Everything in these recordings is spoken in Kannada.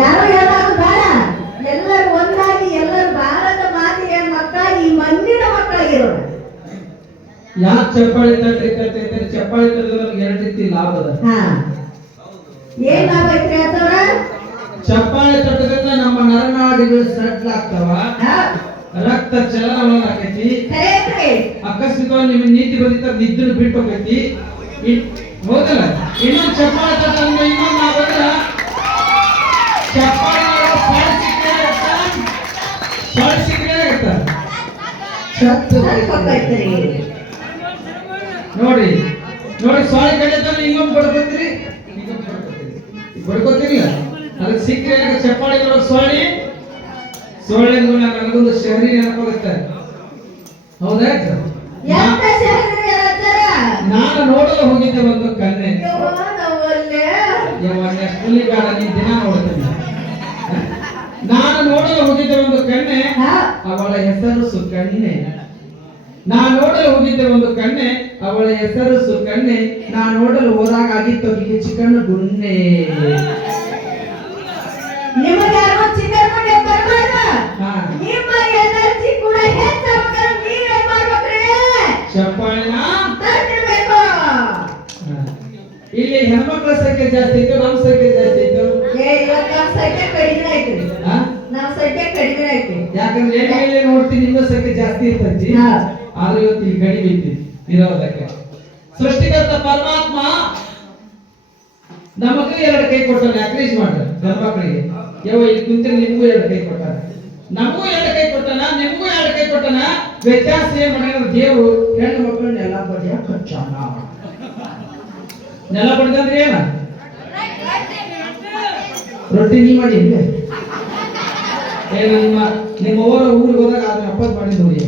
ಯಾರೋ ಹೇಳೋದು ಬೇಡ. ಎಲ್ಲರೂ ಒಂದಾಗಿ ಎಲ್ಲರೂ ಭಾರತ ಮಾತೆಯ ಮಕ್ಕಳ ಈ ಮಣ್ಣಿನ ಮಕ್ಕಳಾಗಿರೋಣ. ಯಾಕೆ ಚಪ್ಪಾಳಿ ತಟ್ಟೈತೆ ಚಪ್ಪಾಳಿ ತಟ್ಟಿದ್ರೆ ನಮ್ಗೆ ಎರಡು ರೀತಿ ಲಾಭ ಅದ. ಏನ್ ಲಾಭ ಐತ್ರಿ ಅಂತವ್ರ? ಚಪ್ಪಾಳಿ ತಟ್ಟದ್ರಿಂದ ನಮ್ಮ ನರನಾಡಿಗಳು ಸೆಟ್ಲ್ ಆಗ್ತಾವ, ರಕ್ತ ಚಲನ ಆಕೈತಿ, ಅಕಸ್ಮಾತ್ ನಿಮ್ಗೆ ನೀತಿ ಬಂದಿತ್ತ ನಿದ್ರೆ ಬಿಟ್ಟು ಹೋಗೈತಿ. ಹೌದಲ್ಲ? ಇನ್ನೊಂದು ಚಪ್ಪಾಳಿ ತಟ್ಟಂದ್ರೆ ಇನ್ನೊಂದು ನಾವೆಲ್ಲ ಚಪ್ಪಾಳಿ ನೋಡಿ ನೋಡಿ ಸಾರಿ ಕಡೆ ಇನ್ನೊಂದು ಬಡ್ಕೊತೀರಿ ಬಡ್ಕೊತೀರಿಲ್ಲ ಅದಕ್ಕೆ ಸಿಕ್ಕರೆ ಚಪ್ಪಾಳಿ ಸೊಳ್ಳಿ ಸೊಳ್ಳೆ ನನಗೊಂದು ಶಹರಿ ನೆನಪಾಗುತ್ತೆ. ಹೌದಾ? ನಾನು ನೋಡಲು ಹೋಗಿದ್ದೆ ಒಂದು ಕನ್ನೆ. ಸ್ಕೂಲಿಗೆ ಬೇಡ, ನೀ ದಿನ ನೋಡ್ತೇನೆ. ನಾನು ನೋಡಲು ಹೋಗಿದ್ದೆ ಒಂದು ಕನ್ನೆ, ಅವಳ ಹೆಸರು ಸುಕನ್ಯೆ. ನಾನು ನೋಡಲು ಹೋಗಿದ್ದೆ ಒಂದು ಕನ್ನೆ, ಅವಳ ಹೆಸರು ಸುಕನ್ಯೆ. ನಾನು ನೋಡಲು ಹೋದಾಗ ಆಗಿತ್ತು ಅವರಿಗೆ ಚಿಕನ್ ಗುನ್ನೆ. ಇಲ್ಲಿ ಹೆಣ್ಮಕ್ಳ ಸಂಖ್ಯೆ ಜಾಸ್ತಿ ಇತ್ತು, ನಮ್ಮ ಸಂಖ್ಯೆ ಜಾಸ್ತಿ ಇತ್ತು. ಯಾಕಂದ್ರೆ ಎಲ್ಲಿ ನೋಡ್ತೀನಿ ನಿಮ್ಮ ಸಂಖ್ಯೆ ಜಾಸ್ತಿ ಇರ್ತೈತಿ, ಆದ್ರೆ ಇವತ್ತು ಇಲ್ಲಿ ಕಡಿಮೆ ಐತಿ ಇರೋದಕ್ಕೆ. ಸೃಷ್ಟಿಕರ್ತ ಪರಮಾತ್ಮ ನಮಗೆ ಎರಡು ಕೈ ಕೊಟ್ಟಾನೆ. ಅಕ್ರೀಸ್ ಮಾಡ್ತಾರೆ ಗಂಡ್ಮಕ್ಳಿಗೆ, ಯಾವ ಇಲ್ಲಿ ಕುಂತಿರಿ ನಿಮಗೂ ಎರಡು ಕೈ ಕೊಟ್ಟಾನ, ನಮಗೂ ಎರಡು ಕೈ ಕೊಟ್ಟಾನ, ನಿಮಗೂ ಎರಡು ಕೈ ಕೊಟ್ಟಾನ. ವ್ಯತ್ಯಾಸ ಏನ್ ಮಾಡಿದ್ರೆ ದೇವರು ಹೆಣ್ಣು ಮಕ್ಕಳು ನೆಲ ಬಡಿಯ ಕಚ್ಚಾನ. ನೆಲ ಬಡ್ದಂದ್ರೆ ಏನ? ರೊಟ್ಟಿ ನೀ ಮಾಡಿ ಏನ ನಿಮ್ಮ ಅವರ ಊರಿಗೆ ಹೋದಾಗ ಅದನ್ನ ಅಪ್ಪತ್ ಮಾಡಿ ನೋಡಿ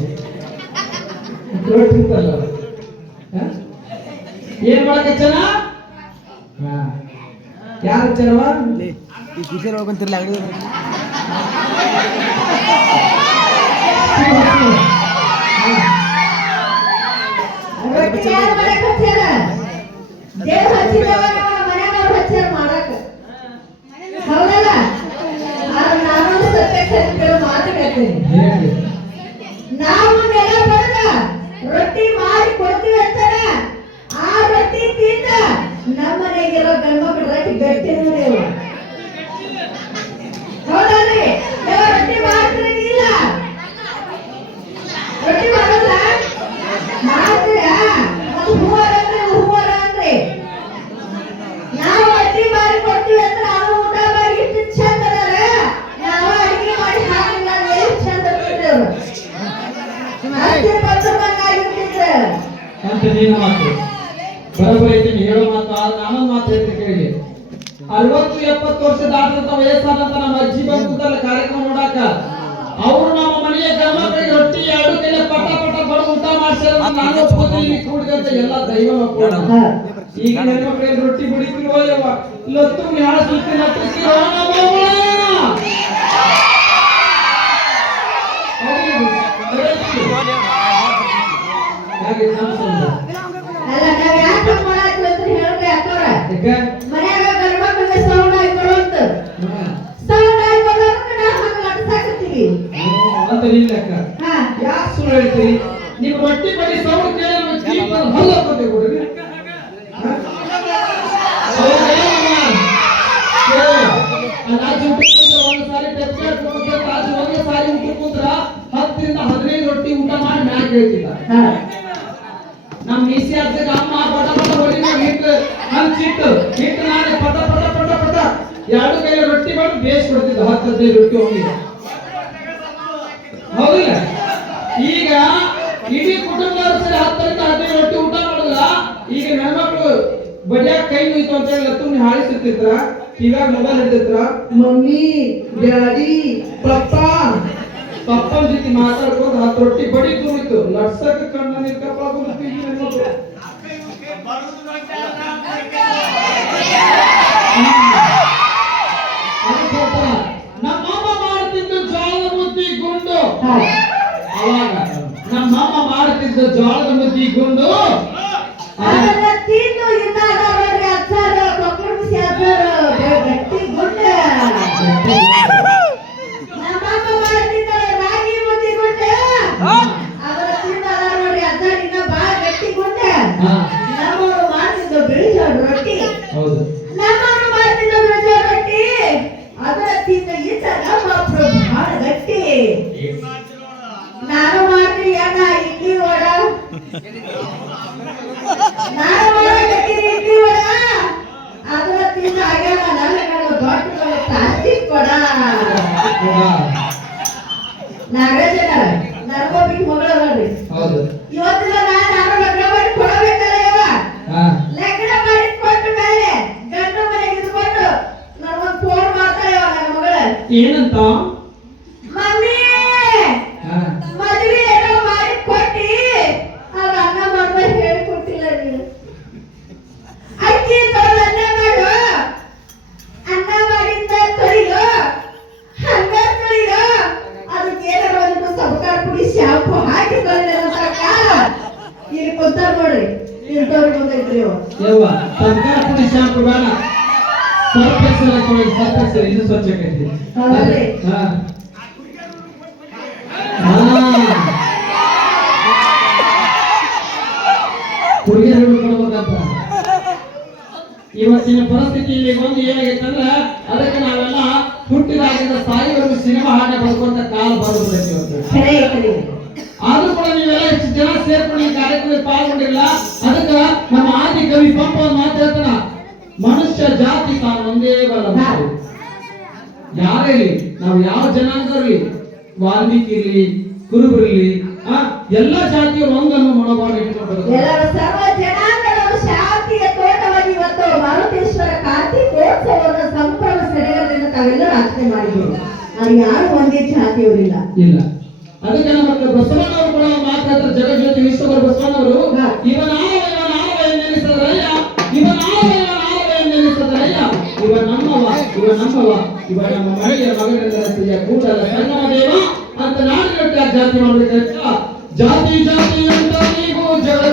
ರೊಟ್ಟಿ ಇರ್ತಲ್ಲ ಏನ್ ಮಾಡಕ್ಕೆ ಚೆನ್ನ ಯಾರು ಚೆನ್ನವ ಹೋಗಂತಿರ್ಲ ಅಂಗಡಿ ನಾವು ನೆಲ ಬಡದ ರೊಟ್ಟಿ ಮಾಡಿ ಕೊಡ್ತೀವಿ ಅಂತಾನೆ. ಆ ರೊಟ್ಟಿ ತಿಂದ ನಮ್ಮನೆಗಿರೋ ಗಂಡ್ಮಕ್ಳು ರೊಟ್ಟಿ ಗಟ್ಟಿ ಹೌದಲ್ರಿ? ರೊಟ್ಟಿ ಮಾಡ್ತೀರಿ ಇಲ್ಲ? ರೊಟ್ಟಿ ಮಾಡಲ್ಲ ಮಾಡ್ತೀರಾ? ಹೂವರ ಅಂದ್ರೆ ಹೂವರ ಅಂದ್ರೆ ನಾವು ರೊಟ್ಟಿ ಮಾಡಿ ಕೊಡ್ತೀವಿ ಅಂತ ನಾವು ಊಟ ಮಾಡಿ ಇಷ್ಟು ಚಂದ ಅದಾರ. ನಾವು ಅಡಿಗೆ ಮಾಡಿ ಹಾಕಿಲ್ಲ ಎಷ್ಟು ಚಂದ ಇರ್ತಿದ್ರು ಅಂತ ನೀನು ಮಾತು ಬರಬೈತಿ ಹೇಳೋ ಮಾತು. ನಾನೊಂದು ಮಾತು ಹೇಳ್ತೀನಿ ಕೇಳಿ. 60-70 ವರ್ಷ ದಾಟದಂತ ವಯಸ್ಸಾದಂತ ನಮ್ಮ ಅಜ್ಜಿ ಬಂದಿದ್ದಲ್ಲ ಕಾರ್ಯಕ್ರಮ ನೋಡಾಕ, ಅವ್ರು ನಮ್ಮ ಮನೆಯ ಗಂಡ್ಮಕ್ಳಿಗೆ ರೊಟ್ಟಿ ಎರಡು ಕೈಲಿ ಪಟ ಪಟ ಬಡ್ದು ಊಟ ಮಾಡ್ಸಿದ್ರೆ ನಾನು ಒಪ್ಕೋತೀನಿ ಕೂಡಿದಂತ ಎಲ್ಲ ದೈವ ಒಪ್ಕೋಣ. ಈಗ ಹೆಣ್ಮಕ್ಳಿಗೆ ರೊಟ್ಟಿ ಬಿಡಿತಿರೋ ಲತ್ತು ಯಾರು ಸುತ್ತಿ ಲತ್ತಿರೋ ಮನ್ಯಾಗ ಗಂಡ್ಮಕ್ಳಿಗೆ ಸೌಂಡ್ ಆಗಿ ಬರುವಂತ ಸೌಂಡ್ ಆಗಿ ಬರೋದಕ್ಕೆ ನಾವು ಹಂಗ ಲಟ್ಸಾಕತ್ತೀವಿ ಅಂತ ನಿಲ್ಲಕ್ಕ. ಯಾಕೆ ಸುಳ್ಳು ಹೇಳ್ತೀರಿ? ನೀವು ರೊಟ್ಟಿ ಬಡಿ ಸೌಂಡ್ ಕೇಳಿ ಹಲ್ಲು ಹಾಕೋತೀವಿ ಕೊಡ್ರಿ. ಒಂದು ಸಾರಿ ಟೆಪ್ಕೇಟ್ ಒಂದು ಸಾರಿ ಊಟ ಕೂತ್ರ 10-15 ರೊಟ್ಟಿ ಊಟ ಮಾಡಿ ಮ್ಯಾಕ್ ಹೇಳ್ತಿದ್ದ. ನಮ್ ಮೀಸಿ ಅರ್ಧಕ್ಕೆ ಅಮ್ಮ ಪಟ ಪಟ ಹೊಡಿ ಹಿಟ್ಟು ಹಂಚಿಟ್ಟು ಹಿಟ್ಟು ನಾನೇ ಪಟ ಪಟ ಪಟ ಪಟ ಎರಡು ಕೈಲಿ ರೊಟ್ಟಿ ಮಾಡಿ ಬೇಸ್ ಕೊಡ್ತಿದ್ದ. 10-15 ರೊಟ್ಟಿ ಹೋಗಿದ್ದ. ಹೌದಿಲ್ಲ? ಈಗ ಇಡೀ ಕುಟುಂಬದವ್ರು ಸರಿ 10-15 ರೊಟ್ಟಿ ಊಟ ಮಾಡುದಿಲ್ಲ. ಈಗ ಹೆಣ್ಮಕ್ಳು ಬಡಿಯಾಗ ಕೈ ನೋಯ್ತು ಅಂತ ಹೇಳಿ ಲತ್ತು ಹಾಳಿಸುತ್ತಿದ್ರ, ಇವಾಗ ಮೊಬೈಲ್ ಹಿಡ್ತಿದ್ರ, ಮಮ್ಮಿ ಡ್ಯಾಡಿ ಪಪ್ಪನ ಜೊತೆ ಮಾತಾಡ್ಕೊಂಡು 10 ರೊಟ್ಟಿ ಬಡಿ ತುಂಬಿತ್ತು. ಲಟ್ಸಕ್ಕೆ ಕಣ್ಣ ನಿಲ್ಕಪ್ಪ ನಮ್ಮಮ್ಮ ಮಾಡ್ತಿದ್ದು ಜೋಳದ ಮುದ್ದಿ ಗುಂಡು. ಅವಾಗ ನಮ್ಮಮ್ಮ ಮಾಡ್ತಿದ್ದು ಜೋಳದ ಮುದ್ದಿ ಗುಂಡು ತಿಂದು ಇದ್ದಾಗ ಅಚ್ಚಾರ ಕೊಕ್ಕಡ ಬಿಸಿ ಅಚ್ಚಾರ ಗಟ್ಟಿ ಗುಂಡ ನಮ್ಮಮ್ಮ ಮಾಡ್ತಿದ್ದಾಳೆ ರಾಗಿ ಮುದ್ದೆ ಗುಡ್ಡೆ ಅದರ ತಿನ್ನಲ್ಲ ನೋಡಿ ಅಜ್ಜನಿಂದ ಬಾಳ ಗಟ್ಟಿ ಗುಡ್ಡೆ ಹಾ ನಮ್ಮವರು ಮಾಡ್ತಿದ್ದು ಬಿಳಿಜೋಳ ರೊಟ್ಟಿ ಹೌದು ನಮ್ಮವರು ಮಾಡ್ತಿದ್ದು ಬಿಳಿಜೋಳ ರೊಟ್ಟಿ ಅದರ ತಿಂದ ಈತ ನಮ್ಮಪ್ಪರು ಬಾಳ ಗಟ್ಟಿ ನಾನು ಮಾಡ್ತೀನಿ ಅಣ್ಣ ಇಡ್ಲಿ ವಡ ನಾನು ಮಾಡಕತ್ತೀನಿ ಇಡ್ಲಿ ವಡ ಅದರ ತಿಂದ ಆಗ್ಯಾವ ನನಗೆ ದೊಡ್ಡ ಪ್ಲಾಸ್ಟಿಕ್ ವಡ ನಾಗರಾಜನ ನರ್ಗೋಬಿಗೆ ಮಗಳವ್ರಿ ಹೌದು ಇವತ್ತಿನ ನಾನು ಲಗ್ನ ಮಾಡಿ ಕೊಡಬೇಕಲ್ಲ ಯಾವ ಹಾ ಲಗ್ನ ಮಾಡಿ ಕೊಟ್ಟ ಮೇಲೆ ಗಂಡ ಮನೆಗೆ ಇದ್ಕೊಂಡು ನನಗೊಂದು ಫೋನ್ ಮಾಡ್ತಾಳೆ ಯಾವ ನನ್ನ ಮಗಳ ಏನಂತ ಮಮ್ಮಿ ಹಾ ಮದುವೆ ಏನೋ ಮಾಡಿ ಕೊಟ್ಟಿ ಆಗ ಅನ್ನ ಮಾಡ್ಬೇಕು ಹೇಳ್ಕೊಟ್ಟಿಲ್ಲ ನೀನು ಅಕ್ಕಿ ತೊಳೆದು ಅನ್ನ ಮಾಡು ಅನ್ನ ಮಾಡಿದ್ದ ತೊಳಿಯೋ ಹಂಗ ತೊಳಿಯೋ ಅದಕ್ಕೆ ಏನಾರ ಒಂದು ಸಬ್ಕಾರ ಪುಡಿ ಶಾಂಪು ಹಾಕಿ ತೊಳೆದ ಸರ್ಕಾರ ಇಲ್ಲಿ ಕೂತಾರ ನೋಡ್ರಿ ನಿಂತವ್ರಿಗೆ ಬಂದೈತ್ರಿ ಇವ ಯವ್ವ ಸರ್ಕಾರ ಪುಡಿ ಶಾಂಪು ಬೇಡ ಸರ್ಫ್ ಎಕ್ಸೆಲ್ ಹಾಕೊಳ್ಳಿ ಸರ್ಫ್ ಎಕ್ಸೆಲ್ ಇದು ಸ್ವಚ್ಛ ಆಕೈತಿ ಹೌದ್ರಿ? ಹಾ ಹಾ ಹುಡುಗಿಯರು ಕೊಡ್ಬೇಕಂತ ಇವತ್ತಿನ ಪರಿಸ್ಥಿತಿಯಲ್ಲಿ ಒಂದು ಏನಾಗೈತಂದ್ರ ಅದಕ್ಕೆ ನಾವೆಲ್ಲ ಹುಟ್ಟಿದಾಗಿಂದ ಸಾಯಿವರೆಗೂ ಸಿನಿಮಾ ಹಾಡ ಬರ್ಕೊಂತ ಕಾಲ ಬರೋದಕ್ಕೆ ಇವತ್ತು ಖರೆ ಐತ್ರಿ ಆದ್ರೂ ಕೂಡ ನೀವೆಲ್ಲ ಹೆಚ್ಚು ಜನ ಸೇರ್ಕೊಂಡು ಈ ಕಾರ್ಯಕ್ರಮದಲ್ಲಿ ಪಾಲ್ಗೊಂಡಿಲ್ಲ ಅದಕ್ಕೆ ನಮ್ಮ ಆದಿ ಕವಿ ಪಂಪ ಒಂದು ಮಾತು ಹೇಳ್ತಾನ ಮನುಷ್ಯ ಜಾತಿ ತಾನು ಒಂದೇ ಬಲ್ಲ ಯಾರೇ ಇರ್ಲಿ ನಾವು ಯಾವ ಜನಾಂಗ ಇರ್ಲಿ ವಾಲ್ಮೀಕಿ ಇರ್ಲಿ ಕುರುಬರಿರ್ಲಿ ಎಲ್ಲ ಜಾತಿಯವರು ಒಂದನ್ನು ಮನೋಭಾವ ಇಟ್ಕೊಂಡು ಎಲ್ಲರೂ ಸರ್ವ ಜನಾಂಗದವರು ಶಾಂತಿಯ ತೋಟವಾಗಿ ಇವತ್ತು ಮಾರುತೇಶ್ವರ ಕಾರ್ತಿಕೋತ್ಸವದ ಸಂಭ್ರಮ ಸಡಗರದಿಂದ ತಾವೆಲ್ಲರೂ ಆಚರಣೆ ಮಾಡಿದ್ದೀವಿ ಅದು ಯಾರು ಒಂದೇ ಜಾತಿಯವರಿಲ್ಲ ಇಲ್ಲ ಅದಕ್ಕೆ ನಮ್ಮ ಬಸವಣ್ಣವರು ಕೂಡ ಮಾತಾಡ್ತಾರೆ ಜಗಜ್ಯೋತಿ ವಿಶ್ವಗುರು ಬಸವಣ್ಣವರು ಇವನಾವ ಎನ್ನೆನಿಸದರಯ್ಯ ಇವ ನಮ್ಮವ ಇವ ನಮ್ಮ ಮನೆಯ ಮಗನೆಂದರೆ ಕೂಡಲ ಸಂಗಮ ದೇವ ಅಂತ ನಾಡಿನಟ್ಟ ಜಾತಿ ಮಾಡಬೇಕಾಯ್ತ ಜಾತಿ ಜಾತಿ